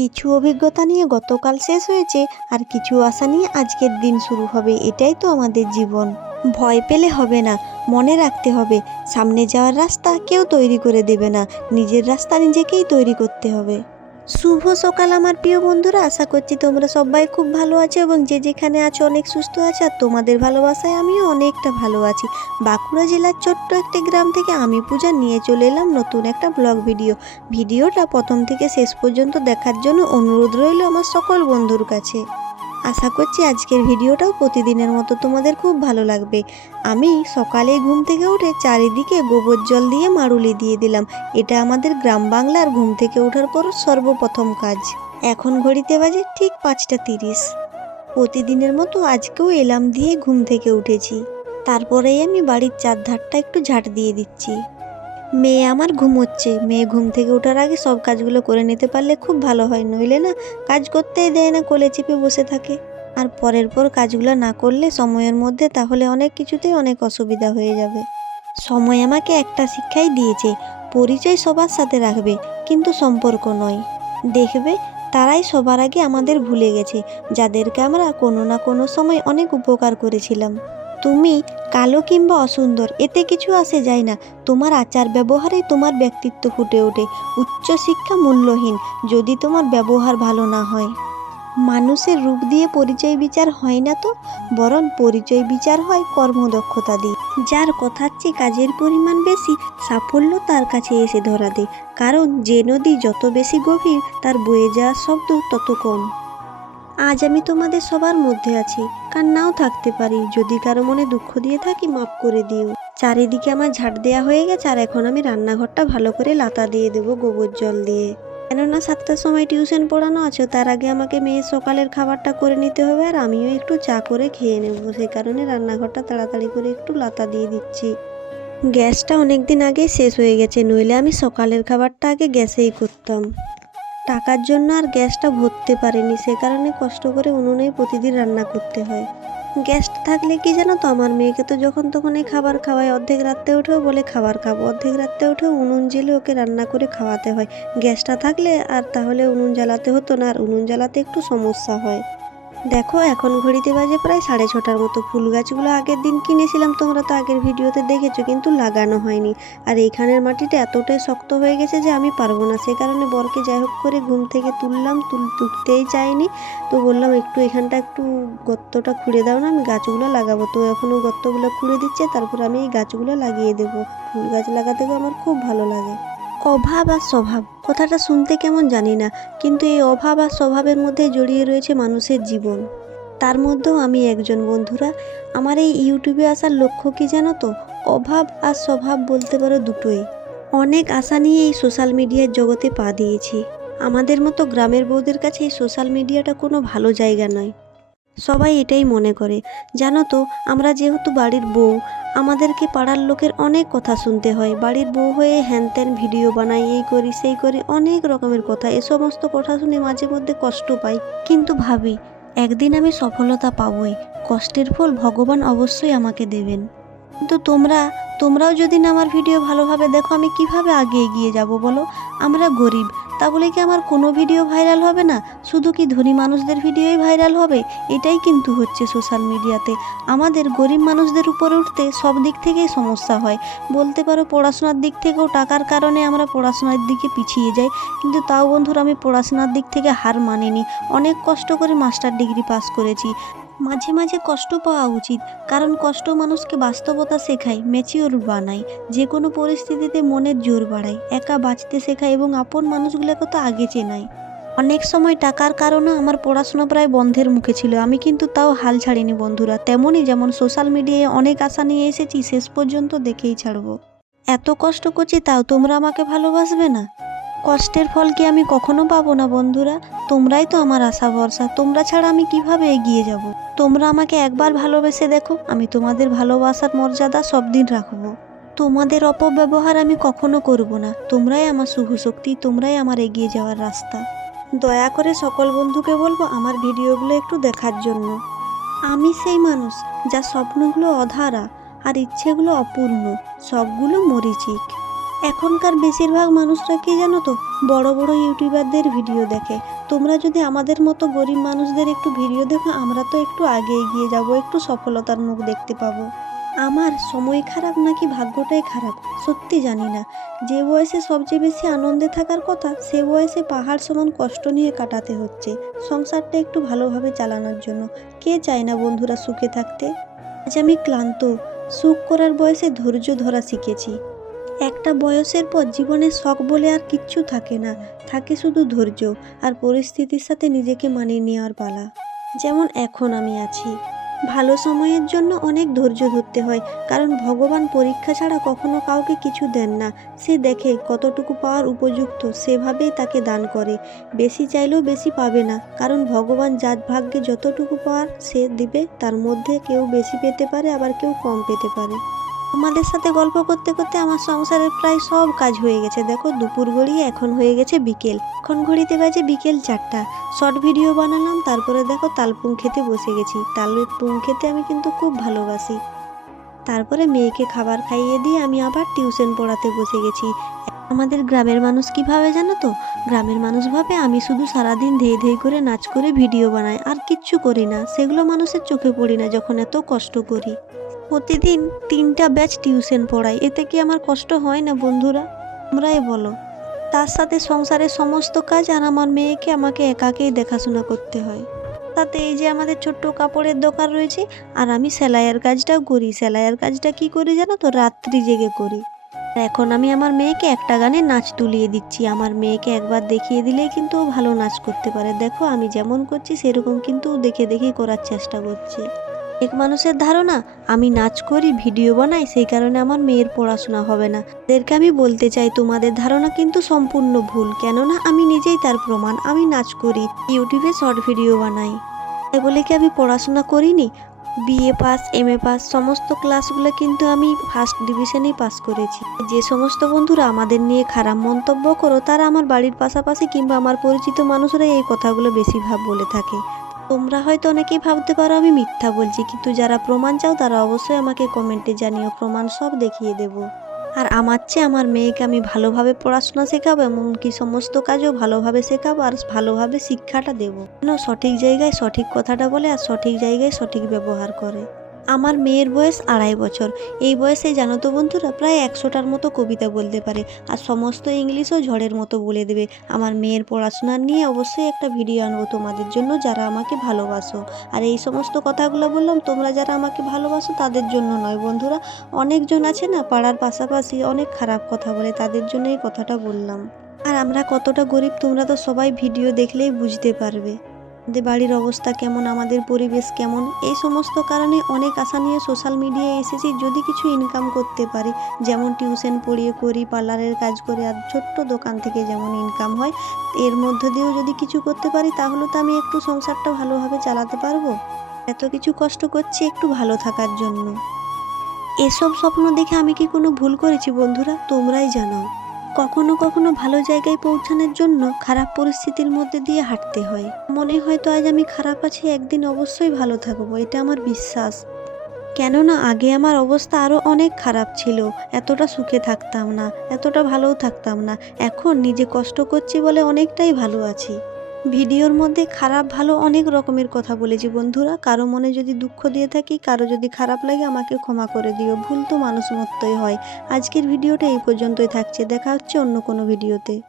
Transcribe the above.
কিছু অভিজ্ঞতা নিয়ে গতকাল শেষ হয়েছে আর কিছু আশা নিয়ে আজকের দিন শুরু হবে, এটাই তো আমাদের জীবন। ভয় পেলে হবে না, মনে রাখতে হবে, সামনে যাওয়ার রাস্তা কেউ তৈরি করে দেবে না, নিজের রাস্তা নিজেকেই তৈরি করতে হবে। শুভ সকাল আমার প্রিয় বন্ধুরা। আশা করছি তোমরা সবাই খুব ভালো আছো এবং যে যেখানে আছো অনেক সুস্থ আছো। আর তোমাদের ভালোবাসায় আমিও অনেকটা ভালো আছি। বাঁকুড়া জেলার ছোট্ট একটি গ্রাম থেকে আমি পূজা নিয়ে চলে এলাম নতুন একটা ব্লগ ভিডিও। ভিডিওটা প্রথম থেকে শেষ পর্যন্ত দেখার জন্য অনুরোধ রইল আমার সকল বন্ধুর কাছে। আশা করছি আজকের ভিডিওটাও প্রতিদিনের মতো তোমাদের খুব ভালো লাগবে। আমি সকালে ঘুম থেকে উঠে চারিদিকে গোবর জল দিয়ে মারুলি দিয়ে দিলাম। এটা আমাদের গ্রাম বাংলার ঘুম থেকে ওঠার পর সর্বপ্রথম কাজ। এখন ঘড়িতে বাজে ঠিক পাঁচটা তিরিশ। প্রতিদিনের মতো আজকেও এলাম দিয়ে ঘুম থেকে উঠেছি। তারপরেই আমি বাড়ির চারধারটা একটু ঝাঁট দিয়ে দিচ্ছি। মেয়ে আমার ঘুমোচ্ছে। মেয়ে ঘুম থেকে ওঠার আগে সব কাজগুলো করে নিতে পারলে খুব ভালো হয়, নইলে না কাজ করতেই দেয় না, কোলে চেপে বসে থাকে। আর পরের পর কাজগুলো না করলে সময়ের মধ্যে তাহলে অনেক কিছুতেই অনেক অসুবিধা হয়ে যাবে। সময় আমাকে একটা শিক্ষাই দিয়েছে, পরিচয় সবার সাথে রাখবে, কিন্তু সম্পর্ক নয়। দেখবে, তারাই সবার আগে আমাদের ভুলে গেছে, যাদেরকে আমরা কোনো না কোনো সময় অনেক উপকার করেছিলাম। তুমি কালো কিংবা অসুন্দর, এতে কিছু আসে যায় না। তোমার আচার ব্যবহারেই তোমার ব্যক্তিত্ব ফুটে ওঠে। উচ্চশিক্ষা মূল্যহীন, যদি তোমার ব্যবহার ভালো না হয়। মানুষের রূপ দিয়ে পরিচয় বিচার হয় না তো? বরং পরিচয় বিচার হয় কর্মদক্ষতা দিয়ে। যার কথার চেয়ে কাজের পরিমাণ বেশি, সাফল্য তার কাছে এসে ধরা দেয়। কারণ যে নদী যত বেশি গভীর, তার বয়ে যাওয়ার শব্দ তত কম। আজ আমি তোমাদের সবার মধ্যে আছি। কার নাও থাকতে পারি। যদি কারও মনে দুঃখ দিয়ে থাকি, মাফ করে দিও। চারিদিকে আমার ঝাড় দেওয়া হয়ে গেছে, আর এখন আমি রান্নাঘরটা ভালো করে লাতা দিয়ে দেবো গোবর জল দিয়ে। কেননা সাতটার সময় টিউশন পড়ানো আছে, তার আগে আমাকে মেয়ের সকালের খাবারটা করে নিতে হবে, আর আমিও একটু চা করে খেয়ে নেব। সেই কারণে রান্নাঘরটা তাড়াতাড়ি করে একটু লাতা দিয়ে দিচ্ছি। গ্যাসটা অনেক দিন আগে শেষ হয়ে গেছে, নইলে আমি সকালের খাবারটা আগে গ্যাসেই করতাম। টাকার জন্য আর গ্যাসটা ভরতে পারেনি। সে কারণে কষ্ট করে উনুনেই প্রতিদিন রান্না করতে হয়। গ্যাসটা থাকলে কি জানো তো, আমার মেয়েকে তো যখন তখন এই খাবার খাওয়ায় অর্ধেক রাত্রে উঠেও বলে খাবার খাব, অর্ধেক রাত্রে উঠেও উনুন জেলে ওকে রান্না করে খাওয়াতে হয়। গ্যাসটা থাকলে আর তাহলে উনুন জ্বালাতে হতো না, আর উনুন জ্বালাতে একটু সমস্যা হয়। দেখো, এখন ঘড়িতে বাজে প্রায় সাড়ে ছটার মতো। ফুল গাছগুলো আগের দিন কিনেছিলাম, তোমরা তো আগের ভিডিওতে দেখেছ, কিন্তু লাগানো হয়নি। আর এইখানের মাটিটা এতটাই শক্ত হয়ে গেছে যে আমি পারব না। সে কারণে বরকে যাই হোক করে ঘুম থেকে তুললাম, তুল তুলতেই চাইনি। তো বললাম, একটু এখানটা একটু গর্তটা খুঁড়ে দাও না, আমি গাছগুলো লাগাবো। তো এখন ও গর্তগুলো খুঁড়ে দিচ্ছে, তারপর আমি এই গাছগুলো লাগিয়ে দেবো। ফুল গাছ লাগাতেও আমার খুব ভালো লাগে। অভাব আর স্বভাব। কথাটা শুনতে কেমন জানি না, কিন্তু এই অভাব আর স্বভাবের মধ্যে জড়িয়ে রয়েছে মানুষের জীবন। তার মধ্যেও আমি একজন বন্ধুরা। আমার এই ইউটিউবে আসার লক্ষ্য কি জানো তো? অভাব আর স্বভাব বলতে পারো দুটোই। অনেক আশা নিয়ে এই সোশ্যাল মিডিয়ার জগতে পা দিয়েছি। আমাদের মতো গ্রামের বউদের কাছে এই সোশ্যাল মিডিয়াটা কোনো ভালো জায়গা নয়। সবাই এটাই মনে করে। জানো তো, আমরা যেহেতু বাড়ির বউ, আমাদেরকে পাড়ার লোকের অনেক কথা শুনতে হয়। বাড়ির বউ হয়ে হ্যান ত্যান ভিডিও বানাই, এই করি, সেই করি, অনেক রকমের কথা। এ সমস্ত কথা শুনে মাঝে মধ্যে কষ্ট পাই। কিন্তু ভাবি, একদিন আমি সফলতা পাবই। কষ্টের ফল ভগবান অবশ্যই আমাকে দেবেন। কিন্তু তোমরা, তোমরাও যদি না আমার ভিডিও ভালোভাবে দেখো, আমি কীভাবে আগে এগিয়ে যাব বলো? আমরা গরিব তা বলে কি আমার কোনো ভিডিও ভাইরাল হবে না? শুধু কি ধনী মানুষদের ভিডিওই ভাইরাল হবে? এটাই কিন্তু হচ্ছে সোশ্যাল মিডিয়াতে। আমাদের গরিব মানুষদের উপরে উঠতে সব দিক থেকেই সমস্যা হয়। বলতে পারো পড়াশোনার দিক থেকেও টাকার কারণে আমরা পড়াশোনার দিকে পিছিয়ে যাই। কিন্তু তাও বন্ধুরা আমি পড়াশোনার দিক থেকে হার মানিনি। অনেক কষ্ট করে মাস্টার ডিগ্রি পাস করেছি। মাঝে মাঝে কষ্ট পাওয়া উচিত, কারণ কষ্ট মানুষকে বাস্তবতা শেখায় ম্যাচিওর বানায়। যে কোনো পরিস্থিতিতে মনের জোর বাড়ায়, একা বাঁচতে শেখায় এবং আপন মানুষগুলোকে তো আগে চেনায়। অনেক সময় টাকার কারণে আমার পড়াশোনা প্রায় বন্ধের মুখে ছিল, আমি কিন্তু তাও হাল ছাড়িনি বন্ধুরা, তেমনই যেমন সোশ্যাল মিডিয়ায় অনেক আশা নিয়ে এসেছি, শেষ পর্যন্ত দেখেই ছাড়বো। এত কষ্ট করছি তাও তোমরা আমাকে ভালোবাসবে না? কষ্টের ফল কি আমি কখনো পাবো না বন্ধুরা? তোমরাই তো আমার আশা ভরসা, তোমরা ছাড়া আমি কীভাবে এগিয়ে যাব? তোমরা আমাকে একবার ভালোবেসে দেখো, আমি তোমাদের ভালোবাসার মর্যাদা সব দিন রাখব। তোমাদের অপব্যবহার আমি কখনো করব না, তোমরাই আমার শুভ শক্তি তোমরাই আমার এগিয়ে যাওয়ার রাস্তা। দয়া করে সকল বন্ধুকে বলব আমার ভিডিওগুলো একটু দেখার জন্য। আমি সেই মানুষ যার স্বপ্নগুলো অধারা আর ইচ্ছেগুলো অপূর্ণ, সবগুলো মরিচিক। এখনকার বেশিরভাগ মানুষরা কি জানো তো, বড় বড় ইউটিউবারদের ভিডিও দেখে। তোমরা যদি আমাদের মতো গরিব মানুষদের একটু ভিডিও দেখো, আমরা তো একটু আগে এগিয়ে যাব, একটু সফলতার মুখ দেখতে পাবো। আমার সময় খারাপ নাকি ভাগ্যটাই খারাপ, সত্যি জানি না। যে বয়সে সবচেয়ে বেশি আনন্দে থাকার কথা, সে বয়সে পাহাড় সমান কষ্ট নিয়ে কাটাতে হচ্ছে, সংসারটা একটু ভালোভাবে চালানোর জন্য। কে চায় না বন্ধুরা সুখে থাকতে? আজ আমি ক্লান্ত, সুখ করার বয়সে ধৈর্য ধরা শিখেছি। একটা বয়সের পর জীবনে শখ বলে আর কিচ্ছু থাকে না। থাকে শুধু ধৈর্য আর পরিস্থিতির সাথে নিজেকে মানিয়ে নেওয়ার পালা। যেমন এখন আমি আছি। ভালো সময়ের জন্য অনেক ধৈর্য ধরতে হয়, কারণ ভগবান পরীক্ষা ছাড়া কখনো কাউকে কিছু দেন না। সে দেখে কতটুকু পাওয়ার উপযুক্ত, সেভাবেই তাকে দান করে। বেশি চাইলেও বেশি পাবে না, কারণ ভগবান যার ভাগ্যে যতটুকু পাওয়ার সে দিবে, তার মধ্যে কেউ বেশি পেতে পারে, আবার কেউ কম পেতে পারে। আমাদের সাথে গল্প করতে করতে আমার সংসারের প্রায় সব কাজ হয়ে গেছে। দেখো, দুপুর গড়িয়ে এখন হয়ে গেছে বিকেল। এখন ঘড়িতে বাজে বিকেল চারটা। শর্ট ভিডিও বানালাম, তারপরে দেখো তালপুং খেতে বসে গেছি। তালের পুং খেতে আমি কিন্তু খুব ভালোবাসি। তারপরে মেয়েকে খাবার খাইয়ে দিয়ে আমি আবার টিউশন পড়াতে বসে গেছি। আমাদের গ্রামের মানুষ কীভাবে জানো তো? গ্রামের মানুষ ভাবে আমি শুধু সারাদিন ধেই ধেই করে নাচ করে ভিডিও বানাই, আর কিচ্ছু করি না। সেগুলো মানুষের চোখে পড়ি না যখন এত কষ্ট করি। প্রতিদিন তিনটা ব্যাচ টিউশন পড়াই এতে কি আমার কষ্ট হয় না বন্ধুরা? তোমরাই বলো। তার সাথে সংসারের সমস্ত কাজ আর আমার মেয়েকে আমাকে একাকেই দেখাশোনা করতে হয়। তাতে এই যে আমাদের ছোট্ট কাপড়ের দোকান রয়েছে, আর আমি সেলাইয়ের কাজটাও করি। সেলাইয়ের কাজটা কি করি জানো তো? রাত্রি জেগে করি। এখন আমি আমার মেয়েকে একটা গানে নাচ তুলিয়ে দিচ্ছি। আমার মেয়েকে একবার দেখিয়ে দিলেই কিন্তু ও ভালো নাচ করতে পারে। দেখো আমি যেমন করছি, সেরকম কিন্তু দেখে দেখে করার চেষ্টা করছে। এক মানুষের ধারণা, আমি নাচ করি, ভিডিও বানাই, সেই কারণে আমার মেয়ের পড়াশোনা হবে না। এদেরকে আমি বলতে চাই, তোমাদের ধারণা কিন্তু সম্পূর্ণ ভুল, কেননা আমি নিজেই তার প্রমাণ, আমি নাচ করি, ইউটিউবে শর্ট ভিডিও বানাই। তাই বলে কি আমি পড়াশোনা করিনি? BA pass M A pass সমস্ত ক্লাসগুলো কিন্তু আমি ফার্স্ট ডিভিশনেই পাস করেছি। যে সমস্ত বন্ধুরা আমাদের নিয়ে খারাপ মন্তব্য করো, তারা আমার বাড়ির পাশাপাশি কিংবা আমার পরিচিত মানুষরা এই কথাগুলো বেশিরভাগ বলে থাকে। তোমরা হয়তো অনেকেই ভাবতে পারো আমি মিথ্যা বলছি, কিন্তু যারা প্রমাণ চাও তারা অবশ্যই আমাকে কমেন্টে জানিও, প্রমাণ সব দেখিয়ে দেব। আর আমার চেয়ে আমার মেয়েকে আমি ভালোভাবে পড়াশোনা শেখাবো, এমনকি সমস্ত কাজও ভালোভাবে শেখাবো আর ভালোভাবে শিক্ষাটা দেবো। কেন সঠিক জায়গায় সঠিক কথাটা বলে আর সঠিক জায়গায় সঠিক ব্যবহার করে। আমার মেয়ের বয়স আড়াই বছর। এই বয়সে জানো তো বন্ধুরা, প্রায় একশোটার মতো কবিতা বলতে পারে আর সমস্ত ইংলিশও ঝড়ের মতো বলে দেবে। আমার মেয়ের পড়াশোনা নিয়ে অবশ্যই একটা ভিডিও আনব তোমাদের জন্য যারা আমাকে ভালোবাসো। আর এই সমস্ত কথাগুলো বললাম, তোমরা যারা আমাকে ভালোবাসো তাদের জন্য নয় বন্ধুরা, অনেকজন আছে না পাড়ার পাশাপাশি অনেক খারাপ কথা বলে তাদের জন্য এই কথাটা বললাম। আর আমরা কতটা গরিব তোমরা তো সবাই ভিডিও দেখলেই বুঝতে পারবে। আমাদের বাড়ির অবস্থা কেমন, আমাদের পরিবেশ কেমন, এই সমস্ত কারণে অনেক আশা নিয়ে সোশ্যাল মিডিয়ায় এসেছি যদি কিছু ইনকাম করতে পারি। যেমন টিউশন পড়িয়ে করি পার্লারের কাজ করে, আর ছোট্ট দোকান থেকে যেমন ইনকাম হয়, এর মধ্য দিয়েও যদি কিছু করতে পারি, তাহলে তো আমি একটু সংসারটা ভালোভাবে চালাতে পারব। এত কিছু কষ্ট করছি একটু ভালো থাকার জন্য। এসব স্বপ্ন দেখে আমি কি কোনো ভুল করেছি বন্ধুরা? তোমরাই জানাও কখনো কখনো ভালো জায়গায় পৌঁছানোর জন্য খারাপ পরিস্থিতির মধ্যে দিয়ে হাঁটতে হয়। মনে হয়তো আজ আমি খারাপ আছি, একদিন অবশ্যই ভালো থাকব, এটা আমার বিশ্বাস। কেননা আগে আমার অবস্থা আরও অনেক খারাপ ছিল, এতটা সুখে থাকতাম না, এতটা ভালোও থাকতাম না, এখন নিজে কষ্ট করছি বলে অনেকটাই ভালো আছি। ভিডিওর মধ্যে খারাপ ভালো অনেক রকমের কথা বলেছি বন্ধুরা। কারও মনে যদি দুঃখ দিয়ে থাকি, কারও যদি খারাপ লাগে আমাকে ক্ষমা করে দিও। ভুল তো মানুষ মতোই হয়। আজকের ভিডিওটা এই পর্যন্তই থাকছে। দেখা হচ্ছে অন্য কোনো ভিডিওতে।